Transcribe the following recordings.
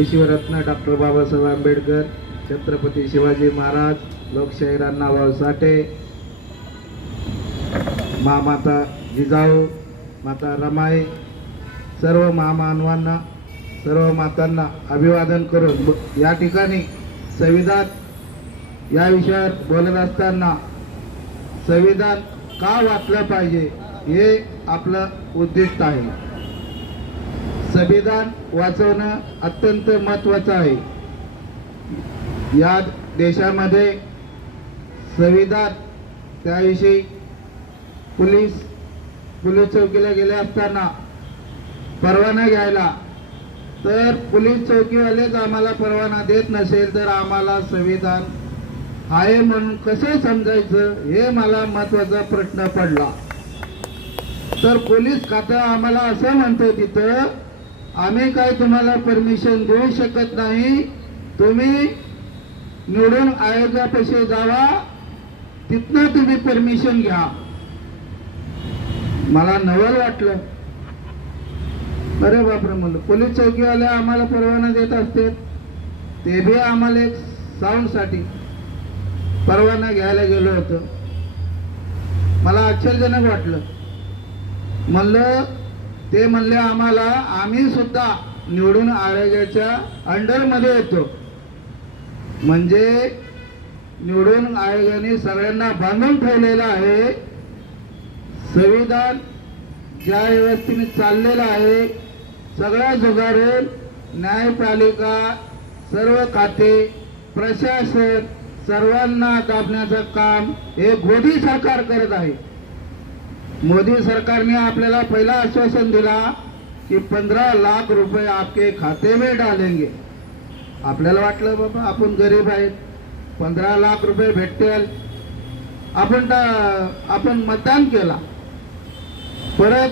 ईश्वरत्न doctor Babasaheb Ambedkar Chhatrapati Shivaji Maharaj लोकशाहीर अण्णाभाऊ साठे महामाता जिजाऊ माता रमाई सर्व महामानवांना सर्व मातांना अभिवादन करून या ठिकाणी संविधान या विषयावर बोलत असताना संविधान का वाचलं पाहिजे हे आपलं उद्दिष्ट आहे. संविधान वाचवणं अत्यंत महत्त्वाचं आहे. या देशामध्ये संविधान त्याविषयी पोलीस पोलीस चौकीला गेले असताना परवाना घ्यायला तर पोलीस चौकीवालेच आम्हाला परवाना देत नसेल तर आम्हाला संविधान आहे म्हणून कसे समजायचं हे मला महत्त्वाचा प्रश्न पडला. तर पोलीस खातं आम्हाला असं म्हणतं तिथं आम्ही काय तुम्हाला परमिशन देऊ शकत नाही तुम्ही निवडून आयोगापाशी जावा तिथनं तुम्ही परमिशन घ्या. मला नवल वाटलं. अरे बापरे म्हणलं पोलीस चौकीवाले आम्हाला परवाना देत असते ते बी आम्हाला एक साऊंडसाठी परवाना घ्यायला गेलो होतो. मला आश्चर्यजनक वाटलं. म्हणलं ते म्हणले आम्हाला आम्ही सुद्धा निवडून आयोगाच्या अंडरमध्ये येतो. म्हणजे निवडून आयोगाने सगळ्यांना बांधून ठेवलेलं आहे. संविधान ज्या व्यवस्थेने चाललेलं आहे सगळ्या जुगारून न्यायपालिका सर्व खाते प्रशासन सर्वांना दाबण्याचं काम हे गोदी सरकार करत आहे. मोदी सरकारने आपल्याला पहिला आश्वासन दिला की पंधरा लाख रुपये आपके खाते में डालेंगे. आपल्याला वाटलं बाबा आपण गरीब आहेत. पंधरा लाख रुपये भेटतील. आपण आपण मतदान केला. परत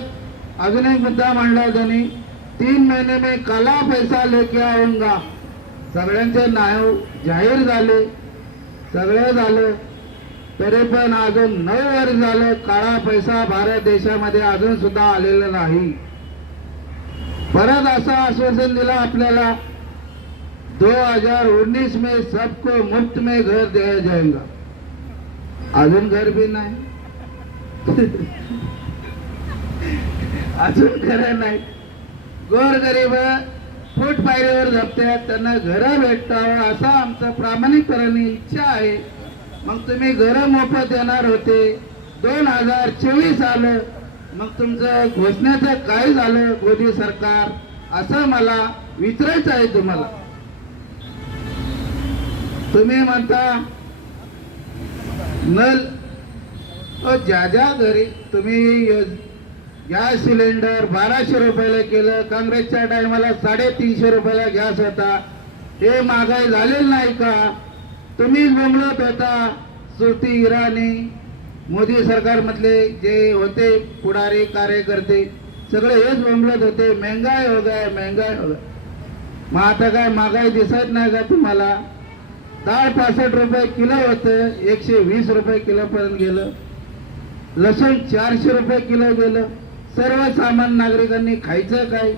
अजून एक मुद्दा मांडला त्यांनी तीन महिने में काला पैसा लेके आऊंगा. सगळ्यांचे नाव जाहीर झाले. सगळे झालं. तरी पण अजून नऊ वर्ष झालं काळा पैसा भारत देशामध्ये अजून सुद्धा आलेला नाही. परत असं आश्वासन दिलं आपल्याला दो हजार उन्नीस में सबको मुफ्त में घर दिया जाएगा. अजून घर भी नाही. अजून खरं नाही. गोरगरीब फूट पायरीवर जपतात त्यांना घर भेटतावं असा आमचं प्रामाणिकपणाने इच्छा आहे. मग तुम्ही घरं मोफत देणार होते. दोन हजार चोवीस आलं. मग तुमचं घोषण्याचं काय झालं मोदी सरकार? असं मला विचारायचं आहे तुम्हाला. तुम्ही म्हणता नल ज्या ज्या घरी तुम्ही गॅस सिलेंडर बाराशे रुपयाला केलं काँग्रेसच्या टायमाला साडेतीनशे रुपयाला गॅस होता. हे महागाई झालेलं नाही का? तुम्हीच बोंबलत होता स्मृती इराणी. मोदी सरकारमधले जे होते पुढारी कार्यकर्ते सगळे हेच बोंबलत होते. महंगाई हो गाय महंगाई हो गाय. मग आता काय महागाई दिसत नाही का तुम्हाला? डाळ पासष्ट रुपये किलो होतं एकशे वीस रुपये किलोपर्यंत गेलं. लसूण चारशे रुपये किलो गेलं. सर्वसामान्य नागरिकांनी खायचं काय?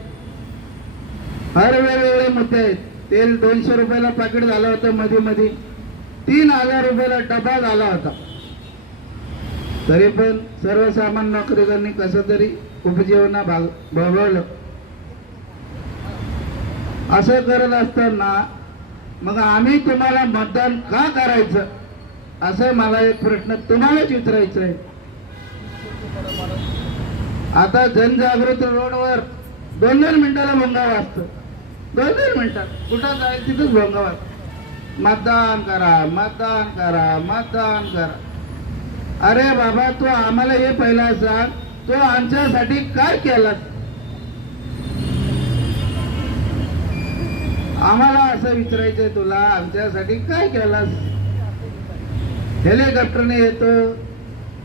हर वेगवेगळे मुद्दे आहेत. तेल दोनशे रुपयाला पाकिट झालं होतं मध्ये मध्ये तीन हजार रुपयाला डबा झाला होता. तरी पण सर्वसामान्य नागरिकांनी कसं तरी उपजीवना भाग भागवलं. असं करत असताना मग आम्ही तुम्हाला मतदान का करायचं? असं मला एक प्रश्न तुम्हालाच विचारायचं आहे. आता जनजागृती रोडवर दोन दोन मिनिटाला भोंगा वाजतं दोन दोन मिनिटात कुठं जाईल तिथंच भोंगा वाचतो मतदान करा मतदान करा मतदान करा. अरे बाबा तू आम्हाला हे पहिला सांग तो आमच्यासाठी काय केलास? आम्हाला असं विचारायचंय तुला आमच्यासाठी काय केलास? हेलिकॉप्टरने येतो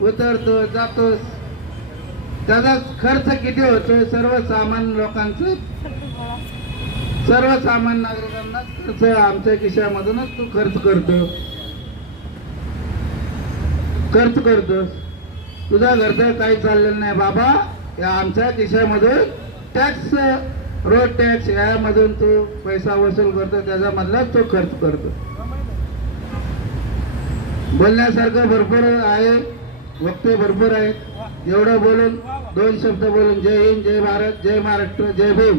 उतरतो जातोस. त्याचा खर्च किती होतो सर्वसामान्य लोकांचं? सर्वसामान्य नागरिकांना खर्च आमच्या खिशामधूनच तू खर्च करतो. खर्च करतोस तुझ्या घरचं काही चाललेलं नाही बाबा. या आमच्या खिशामधून टॅक्स रोड टॅक्स यामधून तो पैसा वसूल करतो. त्याच्यामधलाच तो खर्च करतो. बोलण्यासारखं भरपूर आहे. वक्ते भरपूर आहेत. एवढं बोलून दोन शब्द बोलून जय हिंद जय भारत जय महाराष्ट्र जय भीम.